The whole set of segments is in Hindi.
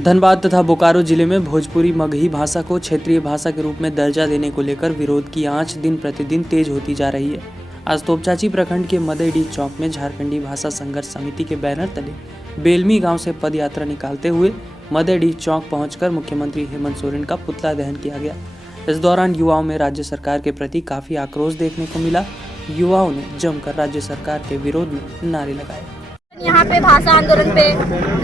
धनबाद तथा बोकारो जिले में भोजपुरी मगही भाषा को क्षेत्रीय भाषा के रूप में दर्जा देने को लेकर विरोध की आंच दिन प्रतिदिन तेज होती जा रही है। आज तोपचाची प्रखंड के मदेडी चौक में झारखंडी भाषा संघर्ष समिति के बैनर तले बेलमी गांव से पद यात्रा निकालते हुए मदेडी चौक पहुंचकर मुख्यमंत्री हेमंत सोरेन का पुतला दहन किया गया। इस दौरान युवाओं में राज्य सरकार के प्रति काफी आक्रोश देखने को मिला। युवाओं ने जमकर राज्य सरकार के विरोध में नारे लगाए। यहाँ पे भाषा आंदोलन पे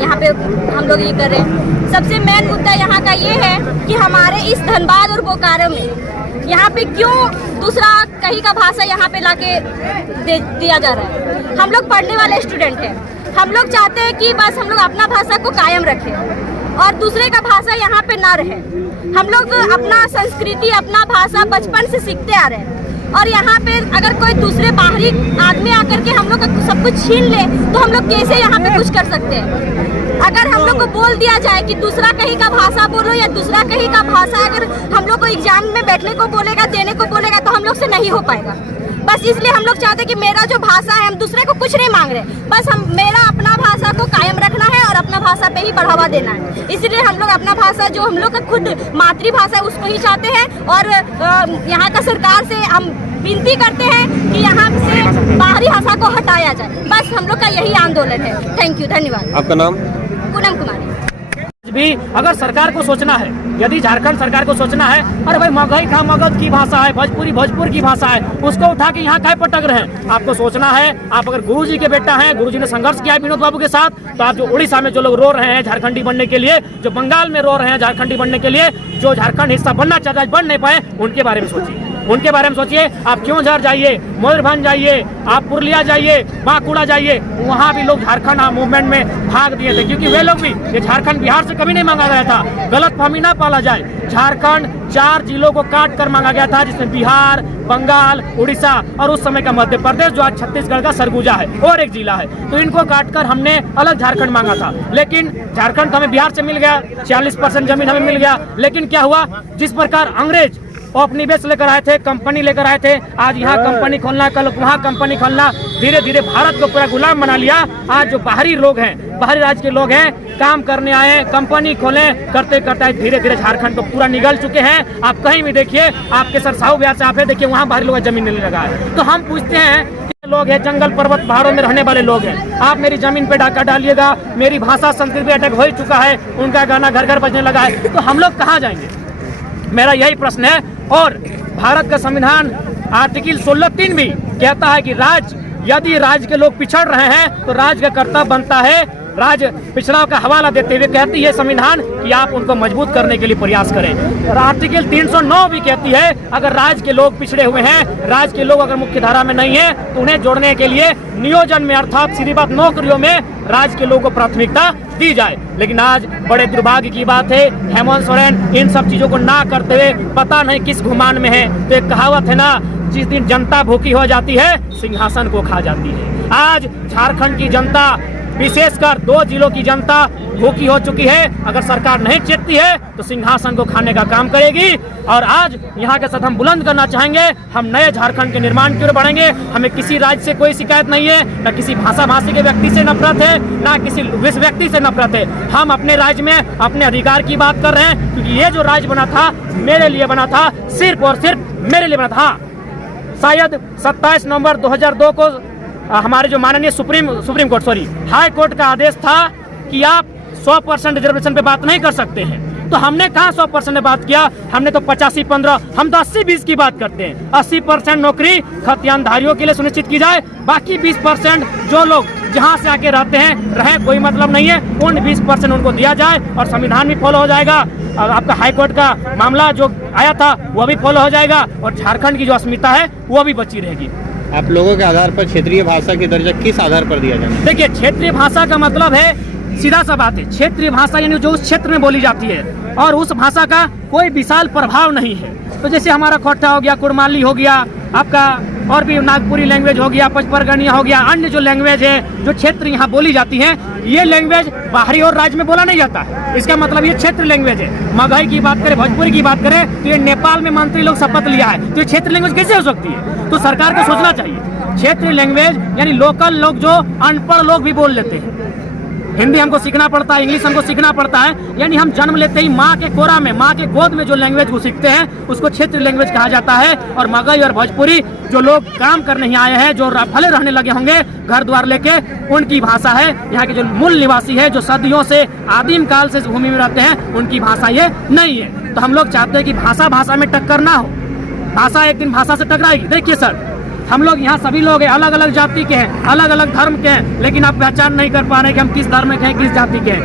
यहाँ पे हम लोग ये कर रहे हैं। सबसे मेन मुद्दा यहाँ का ये है कि हमारे इस धनबाद और बोकारो में यहाँ पे क्यों दूसरा कहीं का भाषा यहाँ पे लाके दिया जा रहा है। हम लोग पढ़ने वाले स्टूडेंट हैं। हम लोग चाहते हैं कि बस हम लोग अपना भाषा को कायम रखें और दूसरे का भाषा यहाँ पे ना रहे। हम लोग अपना संस्कृति अपना भाषा बचपन से सीखते आ रहे हैं और यहाँ पे अगर कोई दूसरे बाहरी आदमी आकर के हम लोग का सब कुछ छीन ले तो हम लोग कैसे यहाँ पे कुछ कर सकते हैं। अगर हम लोग को बोल दिया जाए कि दूसरा कहीं का भाषा बोलो या दूसरा कहीं का भाषा अगर हम लोग को एग्जाम में बैठने को बोलेगा देने को बोलेगा तो हम लोग से नहीं हो पाएगा। बस इसलिए हम लोग चाहते हैं कि मेरा जो भाषा है हम दूसरे को कुछ नहीं मांग रहे, बस हम मेरा अपना भाषा को कायम रखना है और अपना भाषा पे ही बढ़ावा देना है। इसलिए हम लोग अपना भाषा जो हम लोग का खुद मातृभाषा है उसको ही चाहते हैं और यहाँ का सरकार से हम विनती करते हैं कि यहाँ से बाहरी भाषा को हटाया जाए। बस हम लोग का यही आंदोलन है। थैंक यू, धन्यवाद। आपका नाम? पूनम कुमारी। भी अगर सरकार को सोचना है, यदि झारखंड सरकार को सोचना है, अरे भाई मगही का मगध की भाषा है, भोजपुरी भोजपुर की भाषा है, उसको उठा के यहाँ काय पटक रहे हैं। आपको सोचना है, आप अगर गुरुजी के बेटा हैं, गुरुजी ने संघर्ष किया है विनोद बाबू के साथ, तो आप जो उड़ीसा में जो लोग रो रहे हैं झारखंडी बनने के लिए, जो बंगाल में रो रहे हैं झारखंडी बनने के लिए, जो झारखंड हिस्सा बनना चाहता है बन नहीं पाए, उनके बारे में सोचिए। उनके बारे में सोचिए। आप क्योंझार जाइए, मयूरभंज जाइए, आप पुरुलिया जाइए, बांकुड़ा जाइए, वहाँ भी लोग झारखंड मूवमेंट में भाग दिए थे क्योंकि वे लोग भी ये झारखंड बिहार से कभी नहीं मांगा गया था। गलत फहमी ना पाला जाए। झारखंड 4 जिलों को काट कर मांगा गया था जिसमें बिहार, बंगाल, उड़ीसा और उस समय का मध्य प्रदेश जो आज छत्तीसगढ़ का सरगुजा है और एक जिला है, तो इनको काटकर हमने अलग झारखंड मांगा था। लेकिन झारखंड हमें बिहार से मिल गया, 40% जमीन हमें मिल गया। लेकिन क्या हुआ, जिस प्रकार अंग्रेज औपनिवेश लेकर आए थे, कंपनी लेकर आए थे, आज यहाँ कंपनी खोलना, कल वहाँ कंपनी खोलना, धीरे धीरे भारत को पूरा गुलाम बना लिया। आज जो बाहरी लोग हैं, बाहरी राज्य के लोग हैं, काम करने आए, कंपनी खोले, करते करते धीरे धीरे झारखंड को पूरा निगल चुके हैं। आप कहीं भी देखिए, आपके सरसाऊ बिहार से आप देखिए, वहाँ बाहरी लोग जमीन नहीं लगा है। तो हम पूछते हैं, लोग हैं जंगल पर्वत पहाड़ों में रहने वाले लोग हैं, आप मेरी जमीन पे डाका डालिएगा, मेरी भाषा संस्कृति अटैक हो चुका है, उनका गाना घर घर बजने लगा है, तो हम लोग कहाँ जाएंगे? मेरा यही प्रश्न है। और भारत का संविधान आर्टिकल 16(3) भी कहता है कि यदि राज्य के लोग पिछड़ रहे हैं तो राज्य का कर्तव्य बनता है राज्य पिछड़ाव का हवाला देते हुए कहती है संविधान कि आप उनको मजबूत करने के लिए प्रयास करें। और आर्टिकल 309 भी कहती है अगर राज्य के लोग पिछड़े हुए हैं, राज्य के लोग अगर मुख्य धारा में नहीं है तो उन्हें जोड़ने के लिए नियोजन में अर्थात सीधी बात नौकरियों में राज्य के लोगों को प्राथमिकता दी जाए। लेकिन आज बड़े दुर्भाग्य की बात है, हेमंत सोरेन इन सब चीजों को ना करते हुए पता नहीं किस गुमान में है। तो एक कहावत है ना, जिस दिन जनता भूखी हो जाती है सिंहासन को खा जाती है। आज झारखंड की जनता, विशेषकर 2 जिलों की जनता भूखी हो चुकी है। अगर सरकार नहीं चेतती है तो सिंहासन को खाने का काम करेगी। और आज यहाँ के साथ हम बुलंद करना चाहेंगे, हम नए झारखंड के निर्माण की ओर बढ़ेंगे। हमें किसी राज्य से कोई शिकायत नहीं है, न किसी भाषा भाषी के व्यक्ति से नफरत है, न किसी विश्व व्यक्ति से नफरत है। हम अपने राज्य में अपने अधिकार की बात कर रहे हैं क्योंकि ये जो राज्य बना था मेरे लिए बना था, सिर्फ और सिर्फ मेरे लिए बना था। शायद 27 नवंबर 2002 को हमारे जो माननीय सुप्रीम कोर्ट हाई कोर्ट का आदेश था कि आप 100% रिजर्वेशन पे बात नहीं कर सकते हैं। तो हमने कहाँ 100% में बात किया, हमने तो 85-15, हम तो 80-20 की बात करते हैं। 80% नौकरी खतियानधारियों के लिए सुनिश्चित की जाए, बाकी 20% जो लोग जहाँ से आके रहते हैं रहे, कोई मतलब नहीं है, उन 20% उनको दिया जाए और संविधान भी फॉलो हो जाएगा। आपका हाईकोर्ट का मामला जो आया था वो भी फॉलो हो जाएगा और झारखंड की जो अस्मिता है वो भी बची रहेगी। आप लोगों के आधार पर क्षेत्रीय भाषा की दर्जा किस आधार पर दिया जाए? देखिए, क्षेत्रीय भाषा का मतलब है, सीधा सा बात है, क्षेत्रीय भाषा यानी जो उस क्षेत्र में बोली जाती है और उस भाषा का कोई विशाल प्रभाव नहीं है। तो जैसे हमारा खोटा हो गया, कुड़माली हो गया, आपका और भी नागपुरी लैंग्वेज हो गया, पचपरगनिया हो गया, अन्य जो लैंग्वेज है जो क्षेत्र यहाँ बोली जाती है, ये लैंग्वेज बाहरी और राज्य में बोला नहीं जाता है। इसका मतलब ये क्षेत्र लैंग्वेज है। मगही की बात करें, भोजपुरी की बात करें, तो ये नेपाल में मंत्री लोग शपथ लिया है, तो ये क्षेत्र लैंग्वेज कैसे हो सकती है? तो सरकार को सोचना चाहिए। क्षेत्रीय लैंग्वेज यानी लोकल लोग जो अनपढ़ लोग भी बोल लेते हैं, हिंदी हमको सीखना पड़ता है, इंग्लिश हमको सीखना पड़ता है। यानी हम जन्म लेते ही माँ के कोरा में, माँ के गोद में जो लैंग्वेज को सीखते हैं उसको क्षेत्रीय लैंग्वेज कहा जाता है। और मगही और भोजपुरी जो लोग काम करने ही आए हैं, जो भले रहने लगे होंगे घर द्वार लेके, उनकी भाषा है। यहाँ के जो मूल निवासी है, जो सदियों से आदिम काल से इस भूमि में रहते हैं, उनकी भाषा ये नहीं है। तो हम लोग चाहते हैं कि भाषा भाषा में टक्कर ना हो, भाषा एक दिन भाषा से टकराएगी। देखिए सर, हम लोग यहाँ सभी लोग हैं, अलग अलग जाति के हैं, अलग अलग धर्म के हैं, लेकिन आप पहचान नहीं कर पा रहे कि हम किस धर्म के हैं, किस जाति के हैं।